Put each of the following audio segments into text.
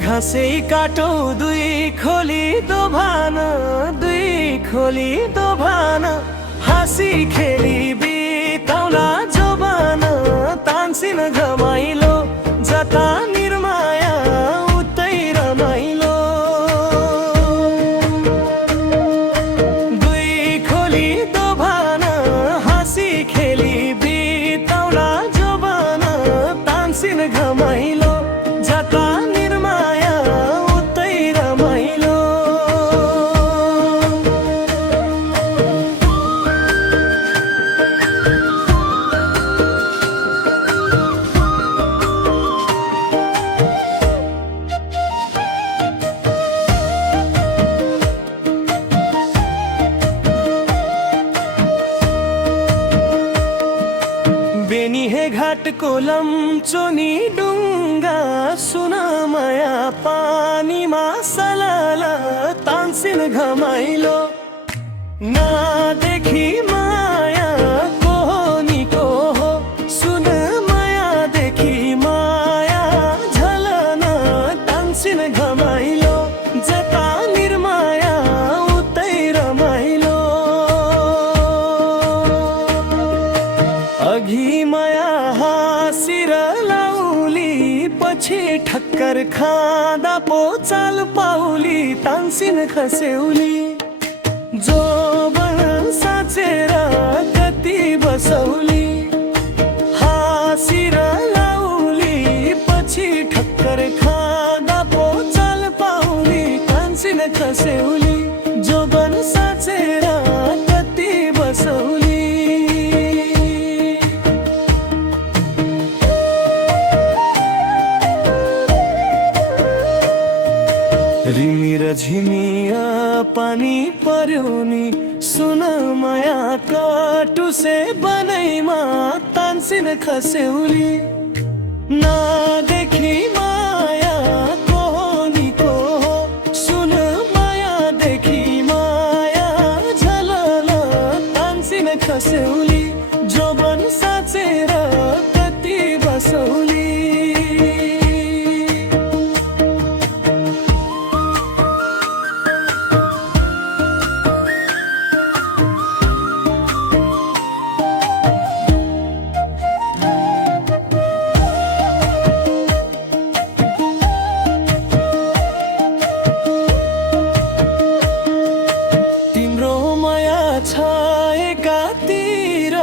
घाँसै काटो दुई खोली दोभान, दुई खोली दोभान, हाँसी खेली बिताउला जोबान। तान्छिन घमाइलो जता निर्माया उतै रमाइलो। दुई खोली दोभान, हाँसी खेली बिताउला जोबान। तान्छिन घमाइलो जता निर्माया उतै रमाइलो। बेनी हे घाट कोलम चोनी डुङ्गा, सुन माया पानीमा सलाला। तान्छिन घमाइलो नदेखि माया को नि को हो, सुन माया देखि माया झलन। तान्छिन घमाइलो जता निर्माया उतै रमाइलो। अघि माया हाँसिर लाउली, पछि ठक्कर खाँदा पो चाल पाउली। तान्छिन खस्यौली जोबन साँचेर कति बसौली। हाँसिर लाउली, पछि ठक्कर खाँदा पो चाल पाउली। तान्छिन खस्यौली जोबन साँचेर कति बसौली। रिमी र झिमिया पानी पर्यो नि, सुन माया कटुसे बनैमा। तान्छिन खस्यौली नदेखि माया को नि को हो, सुन माया देखि माया झलल। तान्छिन खस्यौली जोबन साँचेर कति बसौली। छाएकातिर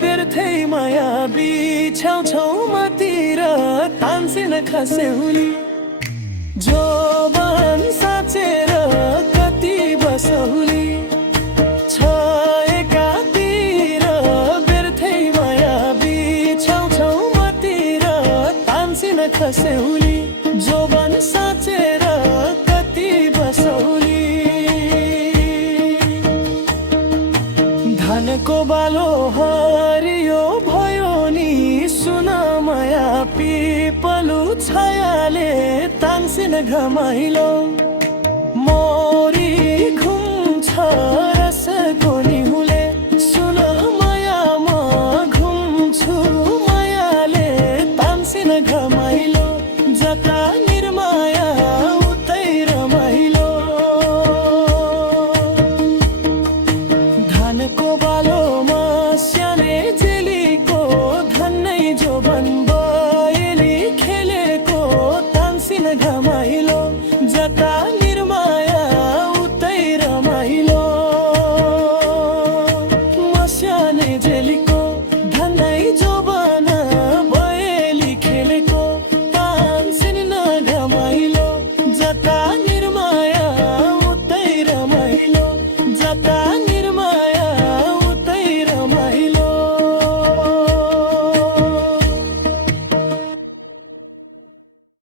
व्यर्थै माया बिछाउँछौ मतिर। तान्छिन खस्यौली जोबन साँचेर कति बसौली। छाएकातिर व्यर्थै माया बिछाउँछौ मतिर। तान्छिन खस्यौली जोबन साँचेर कति बसौली। धानको बालो हरियो भयो नि, सुन माया पिपलु छायाले। तान्छिन घमाइलो मोरी घुम्छ